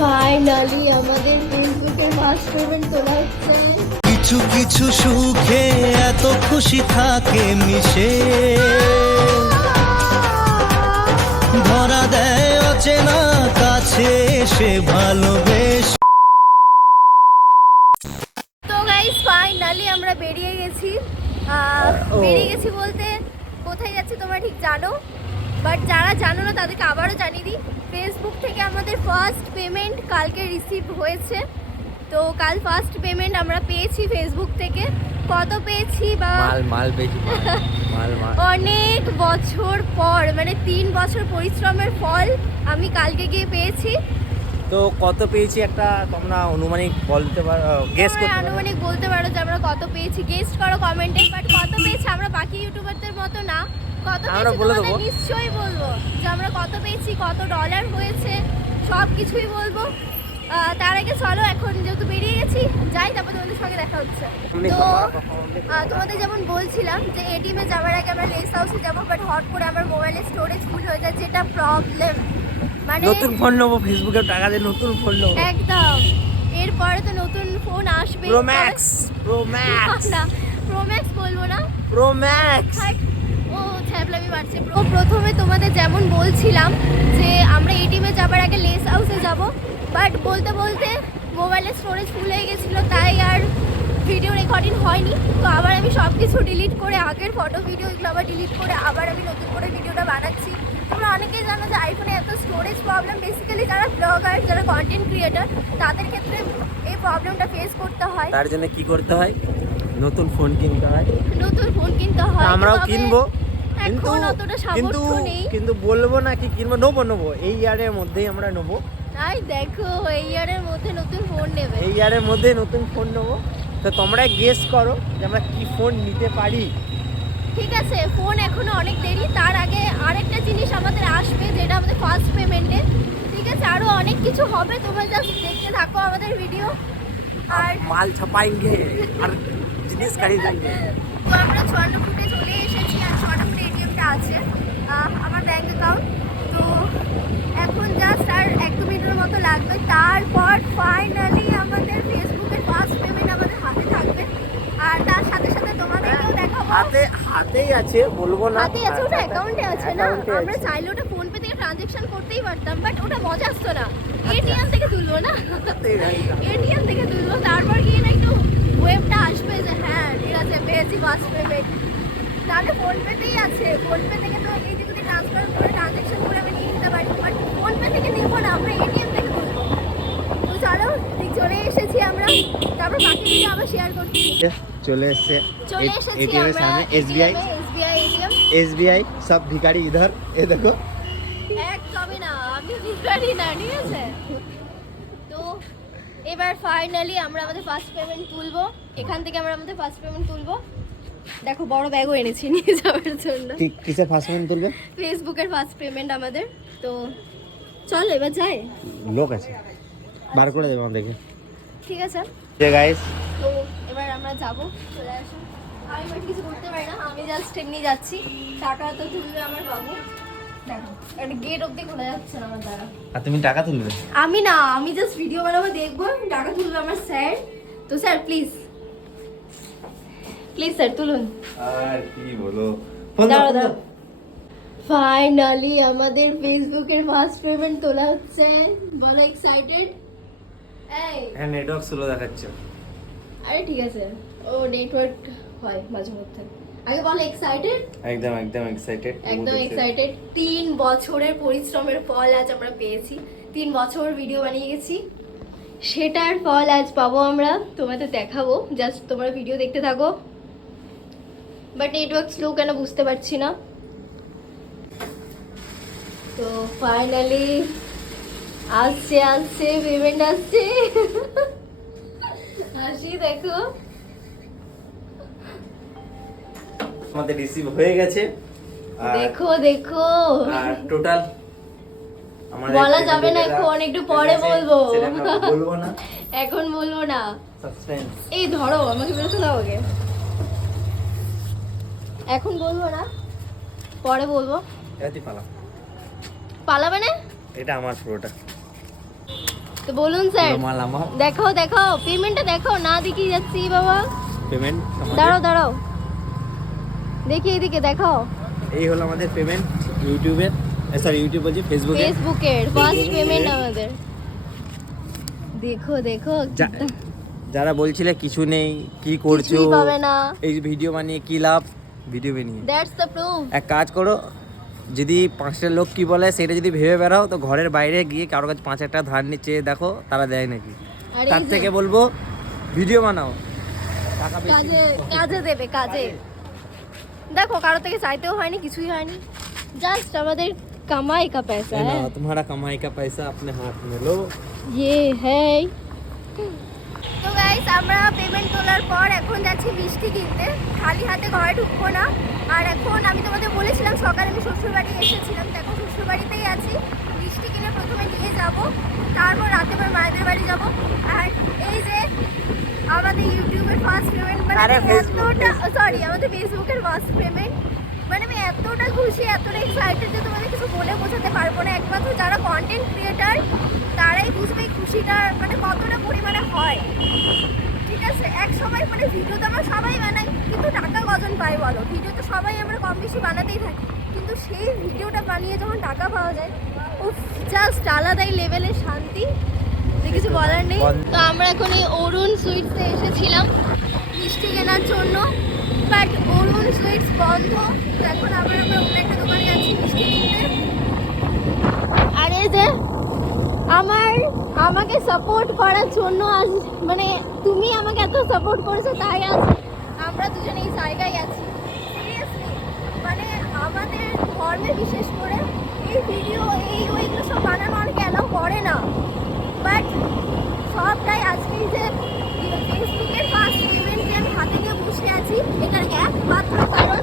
Finally আমাদের ফেসবুকের first payment তোলা হচ্ছে। কিছু কিছু সুখে এত খুশি থাকে মিশে, ধরা দেয় অচেনা কাছে এসে ভালোবেস। তো গাইস ফাইনালি আমরা বেরিয়ে গেছি বলতে কোথায় যাচ্ছি তোমরা ঠিক জানো, বাট যারা জানো না তাদেরকে আবারও জানিয়ে দিই। ফেসবুক থেকে আমাদের ফার্স্ট পেমেন্ট কালকে রিসিভ হয়েছে। তো কাল ফার্স্ট পেমেন্ট আমরা পেয়েছি ফেসবুক থেকে। কত পেয়েছি বা মাল পেয়েছি মাল অনেক বছর পর, মানে 3 বছর পরিশ্রমের ফল আমি কালকে গিয়ে পেয়েছি। তো কত পেয়েছি একটা তোমরা অনুমানিক বলতে পারো, গেস করতে পারো? আনুমানিক বলতে পারো যে আমরা কত পেয়েছি, গেস করো কমেন্টে। বাট কত পেয়েছি আমরা বাকি ইউটিউবারদের মতো না, কত পেয়েছি তোমাদের নিশ্চয়ই বলবো যে আমরা কত পেয়েছি, কত ডলার হয়েছে, সব কিছুই বলবো। তার আগে চলো এখন যেহেতু বেরিয়ে গেছি যাই, তারপর তোমাদের সঙ্গে দেখা হচ্ছে। তো তোমাদের যেমন বলছিলাম যে এটিএমে যাওয়ার আগে আমরা লেস হাউসে যাবো, বাট হট করে আমার মোবাইলের স্টোরেজ ফুল হয়ে যায়, যেটা প্রবলেম। মানে নতুন ফোন নেবো, ফেসবুকে টাকা দিয়ে নতুন ফোন নেবো একদম। এরপরে তো নতুন ফোন আসবে, প্রো ম্যাক্স না প্রো ম্যাক্স বলবো না, প্রো ম্যাক্স। ও ছ্যাবলামি বাড়ছে। প্রথমে তোমাদের যেমন বলছিলাম যে আমরা এটিএমে যাবার আগে লেস হাউসে যাব, বাট বলতে বলতে মোবাইলের স্টোরেজ ফুল হয়ে গেছিলো, তাই আর ভিডিও রেকর্ডিং হয়নি। তো আবার আমি সব কিছু ডিলিট করে, আগের ফটো ভিডিও এগুলো আবার ডিলিট করে আবার আমি নতুন করে ভিডিওটা বানাচ্ছি। তোমরা অনেকেই জানো যে আইফোনে এত স্টোরেজ প্রবলেম, বেসিক্যালি যারা ব্লগার, যারা কন্টেন্ট ক্রিয়েটার, তাদের ক্ষেত্রে এই প্রবলেমটা ফেস করতে হয়। তার জন্য কি করতে হয়? নতুন ফোন কিনতে হয়, নতুন ফোন কিনতে হয়। আমরাও কিনবো, কিন্তু এখন অতটা সামর্থ্য নেই। কিন্তু বলবো না কি কিনবো, নেবো এই ইয়ারের মধ্যেই আমরা নেবো। তাই দেখো এই ইয়ারের মধ্যে নতুন ফোন নেবে, এই ইয়ারের মধ্যে নতুন ফোন নেবো। তো তোমরা গেস করো যে আমরা কি ফোন নিতে পারি। ঠিক আছে, ফোন এখনো অনেক দেরি। তার আগে আরেকটা জিনিস আমাদের আসবে, যেটা আমাদের ফার্স্ট পেমেন্টে। ঠিক আছে, আরো অনেক কিছু হবে, তোমরা জাস্ট দেখতে থাকো আমাদের ভিডিও। আর মাল ছাপাएंगे আর জিনিস खरीदेंगे। তো আমরা 54 ফুটে চলে এসেছি, আর 54 ফুটে এটিএমটা আছে আমার ব্যাংক অ্যাকাউন্ট। তো এখন জাস্ট আর 1-2 মিনিটের মতো লাগবে, তারপর ফাইনালি আমাদের ফেসবুকের ফার্স্ট পেমেন্ট আমাদের হাতে থাকবে। আর তার সাথে সাথে তোমাদেরকেও দেখাবো। হাতেই আছে, বলবো না হাতেই আছে, ওটা অ্যাকাউন্টে আছে না। আমরা চাইলে ওটা ফোন পে থেকে ট্রানজ্যাকশন করতেই পারতাম, বাট ওটা মজা আসতো না। এটিএম থেকে তুলবো না, এটিএম থেকে তুলবো, তারপর গিয়ে না একটু ওয়েবটা আসবে যে হ্যাঁ ঠিক আছে পেয়েছি ফার্স্ট পেমেন্ট। তাহলে ফোন পেতেই আছে, ফোন পে থেকে তো এই যে যদি ট্রান্সফার করে ট্রানজ্যাকশন করে আমি নিয়ে নিতে পারি, বাট ফোন পে থেকে নেবো না, আমরা এটিএম থেকে তুলবো। তো চলো ঠিক চলে এসেছি আমরা, তারপর বাকি ভিডিও আবার শেয়ার করছি। চলে এসেছি এটিএম এর সামনে, এসবিআই এটিএম। एसबीआई सब भिखारी इधर, ये देखो। একদমই না, আমি ভিখারি না, ঠিক আছে। তো এবার ফাইনালি আমরা আমাদের ফার্স্ট পেমেন্ট তুলবো, এখান থেকে আমরা আমাদের ফার্স্ট পেমেন্ট তুলবো। দেখো বড় ব্যাগও এনেছি নিয়ে যাওয়ার জন্য। কিসে ফার্স্ট পেমেন্ট তুলবে? ফেসবুকের ফার্স্ট পেমেন্ট আমাদের। তো চল এবার যাই, লোক আছে বার করে দেবে আমাদেরকে। ঠিক আছে যে গাইস, তো এবার আমরা যাবো, চলে আসুন। আমি এবার কিছু করতে পারি না, আমি জাস্ট এমনি যাচ্ছি। টাকা তো তুলবে আমার বাবু, দেখো একটা গেট অব্দি খোলা যাচ্ছে না আমার দ্বারা। আর তুমি টাকা তুলবে? আমি না, আমি জাস্ট ভিডিও বানাবো, দেখবো, টাকা তুলবে আমার স্যার। তো স্যার প্লিজ প্লিজ স্যার তুলুন। আর কি বলো, দাঁড়াও। ফাইনালি আমাদের ফেসবুকের ফার্স্ট পেমেন্ট তোলা হচ্ছে, বলো এক্সাইটেড? এই হ্যাঁ নেটওয়ার্ক স্লো দেখাচ্ছে। আরে ঠিক আছে, ও নেটওয়ার্ক হয় মাঝে মধ্যে। আগে বল এক্সাইটেড? একদম এক্সাইটেড, একদম এক্সাইটেড। 3 বছরের পরিশ্রমের ফল আজ আমরা পেয়েছি। 3 বছর ভিডিও বানিয়ে গেছি, সেটার ফল আজ পাবো আমরা, তোমাদের দেখাবো। জাস্ট তোমরা ভিডিও দেখতে থাকো। বাট নেটওয়ার্ক স্লো কেন বুঝতে পারছি না। তো ফাইনালি আসছে পেমেন্ট আসছে। হাসি দেখো, আমাদের রিসিভ হয়ে গেছে। দেখো আর টোটাল বলা যাবে না এখন, একটু পরে বলবো। বলবো না এখন বলবো না, সাসপেন্স। এই ধরো আমাকে বেরোতে দাও আগে, এখন বলবো না, পরে বলবো। এটি পালাবে না, এটা আমার পুরোটা। তো বলুন স্যার, মাল আমার দেখাও দেখাও পেমেন্টটা দেখাও, না দেখিয়ে যাচ্ছি বাবা। পেমেন্ট দাঁড়াও দাঁড়াও, দেখি এদিকে দেখাও। এই হলো আমাদের পেমেন্ট ইউটিউবের, সরি ইউটিউব বলছি ফেসবুকে, ফেসবুকের ফার্স্ট পেমেন্ট আমাদের। দেখো দেখো যারা বলছিলে কিছু নেই কি করছো, কিছুই পাবে না, এই ভিডিও বানিয়ে কি লাভ, ভিডিও বানিয়ে দ্যাটস দ্য প্রুফ। এক কাজ করো, যদি 5টা লোক কি বলে সেটা যদি ভেবে বেড়াও, তো ঘরের বাইরে গিয়ে কারোর কাছে 5,000 টাকা ধার নিচে দেখো তারা দেয় নাকি। আরে তার থেকে বলবো ভিডিও বানাও, টাকা বেশি কাজে কাজে দেবে, কাজে। দেখো কারো থেকে চাইতেও হয়নি, কিছুই হয়নি, জাস্ট আমাদের কামাই কা পয়সা है ना, হ্যাঁ, तुम्हारा कमाई का पैसा अपने हाथ में लो। ये है। তো গাইস আমরা পেমেন্ট তোলার পর এখন যাচ্ছি মিষ্টি কিনতে, খালি হাতে ঘরে ঢুকবো না। আর এখন আমি তোমাদের বলেছিলাম সকালে আমি শ্বশুরবাড়ি এসেছিলাম, দেখো শ্বশুরবাড়িতেই আছি। মিষ্টি কিনে প্রথমে নিয়ে যাব, তারপর রাতে আবার মায়েদের বাড়ি যাব। আর এই যে আমাদের ইউটিউবের ফার্স্ট পেমেন্ট, মানে আরে আমি এতটা সরি আমাদের ফেসবুকের ফার্স্ট পেমেন্ট, মানে আমি এতটা খুশি, এতটা এক্সাইটেড যে তোমাদের কিছু বলে বোঝাতে পারবো না। একমাত্র যারা কন্টেন্ট ক্রিয়েটার তারাই বুঝবে এই খুশিটা মানে কতটা পরিমাণে হয়। ঠিক আছে, এক সময় মানে ভিডিও তো আমরা সবাই বানাই, কিন্তু টাকা কজন পাই বলো? ভিডিও তো সবাই আমরা কম বেশি বানাতেই থাকি, কিন্তু সেই ভিডিওটা বানিয়ে যখন টাকা পাওয়া যায়, উফ, জাস্ট আলাদাই লেভেলের শান্তি, যে কিছু বলার নেই। তো আমরা এখন এই অরুণ সুইটসে এসেছিলাম মিষ্টি কেনার জন্য, বাট অরুণ সুইটস বন্ধ। তো এখন আমরা অন্য একটা দোকানে যাচ্ছি মিষ্টি কিনতে। আর এই যে আমাকে সাপোর্ট করার জন্য আজ মানে তুমি আমাকে এত সাপোর্ট করেছো, তাই আজ আমরা দুজনে এই জায়গায় আছি। সিরিয়াসলি মানে আমাদের ধর্মে বিশেষ করে এই ভিডিও ওইগুলো সব বানানো অনেকে অ্যালাউ করে না, বাট সবটাই আজকে যে ফেসবুকের ফার্স্ট পেমেন্ট যে আমি হাতে নিয়ে বসে আছি, এটার একমাত্র কারণ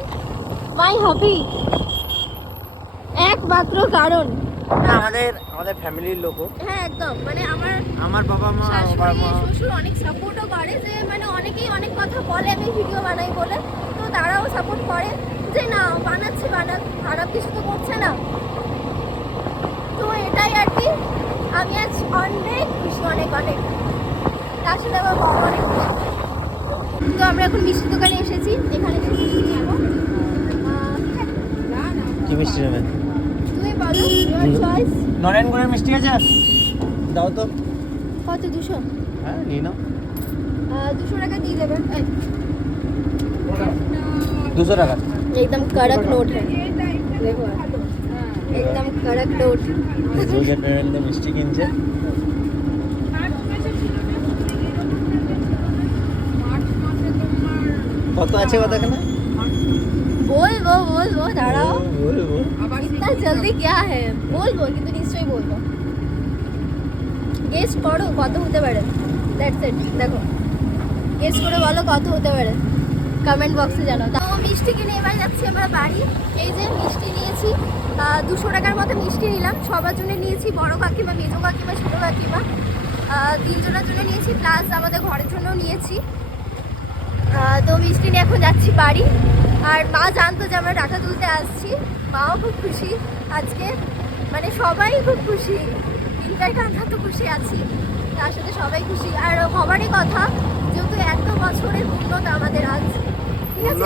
মাই হবি, একমাত্র কারণ আমাদের ফ্যামিলির লোক, হ্যাঁ একদম, মানে আমার বাবা মা, শাশুড়ি শ্বশুর অনেক সাপোর্টও করে, যে মানে অনেকেই অনেক কথা বলে আমি ভিডিও বানাই বলে, তো তারাও সাপোর্ট করে যে না বানাচ্ছে, খারাপ কিছু তো করছে না। তো এটাই আর কি, আমি আজ অনেক খুশি, অনেক অনেক, তার সাথে আমার বাবা অনেক খুশি। তো আমরা এখন মিষ্টি দোকানে এসেছি, এখানে এসে মিষ্টি নেবো। কি মিষ্টি নেবে? তুমি বলো, ইউর চয়েস। নরেনগুড়ের মিষ্টি আছে, দাও তো। কত? 200? হ্যাঁ নিয়ে নাও। 200 টাকা দিয়ে দেবেন। 200 টাকা एकदम कड़क नोट है, देखो एकदम कड़क नोट। ফেসবুকের পেমেন্টে মিষ্টি কিনছে। কত আছে কতখানে? बोल दाঁড়াও, বলবো। इतना जल्दी क्या है, बोल কিন্তু নিশ্চয়ই বলবো। গেস করো কত হতে পারে, দ্যাটস ইট। দেখো গেস করে বলো কত হতে পারে, কমেন্ট বক্সে জানাও। তো মিষ্টি কিনে এবার যাচ্ছি আমরা বাড়ি। এই যে মিষ্টি নিয়েছি, 200 টাকার মতো মিষ্টি নিলাম, সবার জন্য নিয়েছি, বড় কাকিমা, মেজো কাকিমা, ছোটো কাকিমা, 3 জনের জন্য নিয়েছি, প্লাস আমাদের ঘরের জন্য নিয়েছি। তো মিষ্টি নিয়ে এখন যাচ্ছি বাড়ি। আর মা জানতো যে আমরা টাকা তুলতে আসছি, মাও খুব খুশি আজকে, মানে সবাই খুব খুশি, ইনফ্যাক্ট আমরা তো খুশি আছি, তার সাথে সবাই খুশি। আর হবারই কথা, যেহেতু এত বছরের পূর্ণতা আমাদের আজ, ঠিক আছে,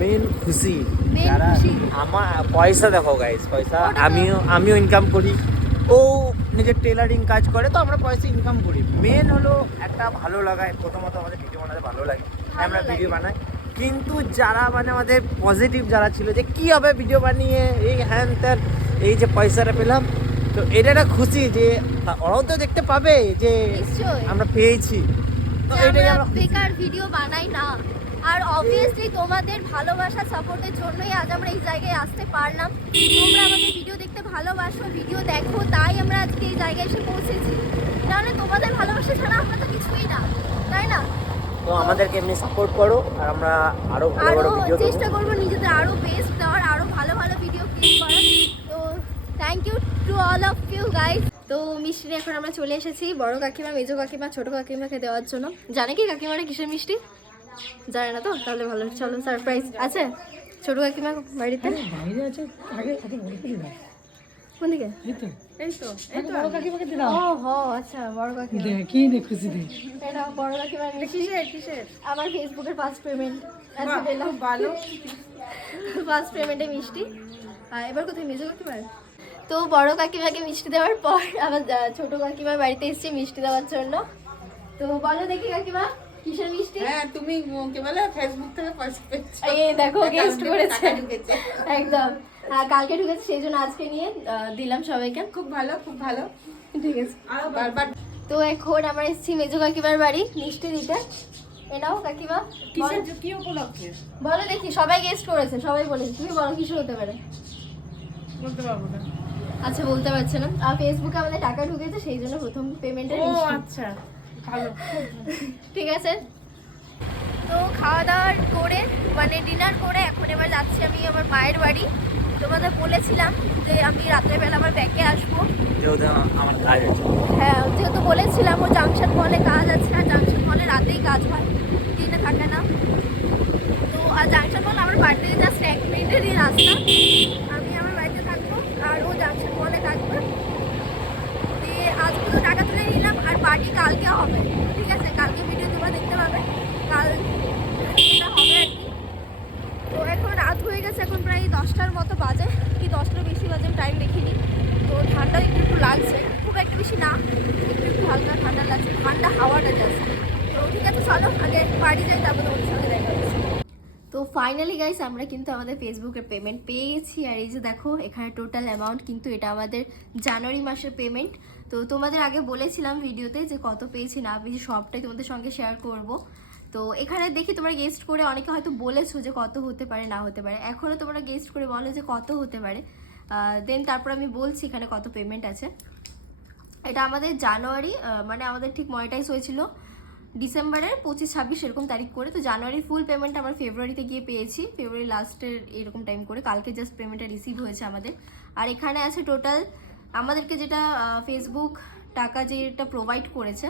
মেন খুশি। Main যারা খুশি। আমার পয়সা দেখো গাইস, পয়সা ওটা তো- আমিও ইনকাম করি, ও নিজের টেলারিং কাজ করে, তো আমরা পয়সা ইনকাম করি। মেন হলো একটা ভালো লাগায়, প্রথমত আমাদের ভিডিও বানাতে ভালো লাগে, আমরা ভালো ভিডিও লাগে। বানাই। কিন্তু যারা মানে আমাদের পজিটিভ যারা ছিল যে কি হবে ভিডিও বানিয়ে এই হ্যান ত্যান, এই যে পয়সাটা পেলাম, তো এটা একটা খুশি যে ওরাও তো দেখতে পাবে যে নিশ্চয়ই। আমরা পেয়েছি, তো যে এটাই আমরা আমরা খুশি। বেকার ভিডিও বানাই না। আর অবভিয়াসলি তোমাদের ভালোবাসা সাপোর্টের জন্যই আজ আমরা এই জায়গায় আসতে পারলাম। তোমরা আমাদের ভিডিও দেখতে ভালোবাসো, ভিডিও দেখো, তাই আমরা আজকে এই জায়গায় এসে পৌঁছেছি। নাহলে তোমাদের ভালোবাসা ছাড়া আমরা তো কিছুই না, তাই না? তো আমাদেরকে এমনি সাপোর্ট করো, আর আমরা আরো ভালো আরো ভালো ভিডিও চেষ্টা করবো নিজেদের আরো বেস্ট দেওয়ার, আরো ভালো ভালো ভিডিও ক্রিয়েট করার। তো thank you to all of you guys. তো মিষ্টি নিয়ে এখন আমরা চলে এসেছি বড় কাকিমা, মেজো কাকিমা, ছোট কাকিমাকে দেওয়ার জন্য। জানে কি কাকিমারা কিসের মিষ্টি? জানে না তো? তাহলে ভালো, চলো সারপ্রাইজ আছে ছোট কাকিমা বাড়িতে। কোন দিকে? এই তো বড় কাকিমাকে দিলাম। ও হো আচ্ছা, বড় কাকিমা। দেখি নে খুশি দে। এটা বড় কাকিমার মিষ্টি। কিসের? আমার ফেসবুকের ফার্স্ট পেমেন্ট আজকে দিলাম। ভালো। ফার্স্ট পেমেন্টে মিষ্টি। এবার কোথায় মেজো কাকিমার? তো বড় কাকিমাকে মিষ্টি দেওয়ার পর আমার ছোট কাকিমার বাড়িতে এসেছি মিষ্টি দেওয়ার জন্য। তো বলো দেখি কাকিমা কিসের মিষ্টি? হ্যাঁ তুমি কি বলে ফেসবুক থেকে পয়সা পেয়েছো। এই দেখো গেস্ট করেছে একদম। কালকে ঢুকেছে সেই জন্য আজকে নিয়ে দিলাম সবাইকে। খুব ভালো খুব ভালো। ঠিক আছে। বারবার তো এখন আমরা এসেছি মেজো কাকিমার বাড়ি মিষ্টি দিতে। এনাও কাকিমা কিসের কি উপলক্ষে বলো দেখি, সবাই গেস্ট করেছে, সবাই বলেছে, তুমি বলো কিছু হতে পারে। বলতে পারবো না। আচ্ছা বলতে পারছে না। আর ফেসবুকে আমাদের টাকা ঢুকেছে সেই জন্য প্রথম পেমেন্টের ও মিষ্টি। আচ্ছা ভালো। ঠিক আছে। তো খাওয়া দাওয়া করে মানে ডিনার করে এখন এবার যাচ্ছি আমি আমার মায়ের বাড়ি। তোমাদের বলেছিলাম যে আমি রাত্রেবেলা আমার ব্যাকে আসবো। যেহেতু আমার কাজ আছে। হ্যাঁ যেহেতু বলেছিলাম ও জাংশন মলে কাজ আছে, আর জাংশন মলে রাতেই কাজ হয়, দিনে থাকে না। তো আর জাংশন মল আমার বাড়ি থেকে জাস্ট 1 মিনিটেরই রাস্তা। আমি আমার বাড়িতে থাকবো আর ও জাংশন মলে থাকবে। দিয়ে আজ পুরো টাকা তুলে নিলাম আর পার্টি কালকে হবে। ঠিক আছে, কালকে ভিডিও তোমরা দেখতে পাবে, কাল এটা হবে আর কি। তো এখন রাত হয়ে গেছে, এখন প্রায় 10টার মতো বাজে কি 10টার বেশি বাজে, আমি টাইম দেখিনি। তো ঠান্ডা একটু একটু লাগছে, খুব একটা বেশি না, একটু একটু হালকা ঠান্ডা লাগছে, ঠান্ডা হাওয়াটা যাচ্ছে। তো ঠিক আছে চলো আগে বাড়ি যাই, তারপর তোমাদের সঙ্গে দেখা হচ্ছে। তো ফাইনালি গাইস আমরা কিন্তু আমাদের ফেসবুকের পেমেন্ট পেয়ে গেছি। আর এই যে দেখো এখানে টোটাল অ্যামাউন্ট কিন্তু এটা আমাদের জানুয়ারি মাসের পেমেন্ট। তো তোমাদের আগে বলেছিলাম ভিডিওতে যে কত পেয়েছি না পেয়েছি সবটাই তোমাদের সঙ্গে শেয়ার করব। তো এখানে দেখি তোমরা গেস্ট করে অনেকে হয়তো বলেছো যে কত হতে পারে না হতে পারে, এখনও তোমরা গেস্ট করে বলো যে কত হতে পারে, দেন তারপর আমি বলছি এখানে কত পেমেন্ট আছে। এটা আমাদের জানুয়ারি মানে আমাদের ঠিক মনিটাইজ হয়েছিল ডিসেম্বরের 25-26 এরকম তারিখ করে। তো জানুয়ারির ফুল পেমেন্ট আমরা ফেব্রুয়ারিতে গিয়ে পেয়েছি, ফেব্রুয়ারি লাস্টের এরকম টাইম করে, কালকে জাস্ট পেমেন্টটা রিসিভ হয়েছে আমাদের। আর এখানে আছে টোটাল আমাদেরকে যেটা ফেসবুক টাকা যেটা প্রোভাইড করেছে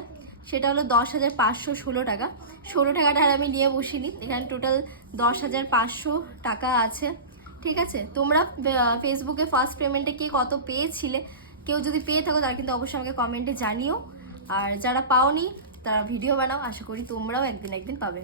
সেটা হলো 10,516 টাকা। 16 টাকাটা আর আমি নিয়ে বসিনি, এখানে টোটাল 10,500 টাকা আছে। ঠিক আছে, তোমরা ফেসবুকে ফার্স্ট পেমেন্টে কে কত পেয়েছিলে, কেউ যদি পেয়ে থাকো তারা কিন্তু অবশ্যই আমাকে কমেন্টে জানিও। আর যারা পাওনি তারা ভিডিও বানাও, আশা করি তোমরাও একদিন পাবে।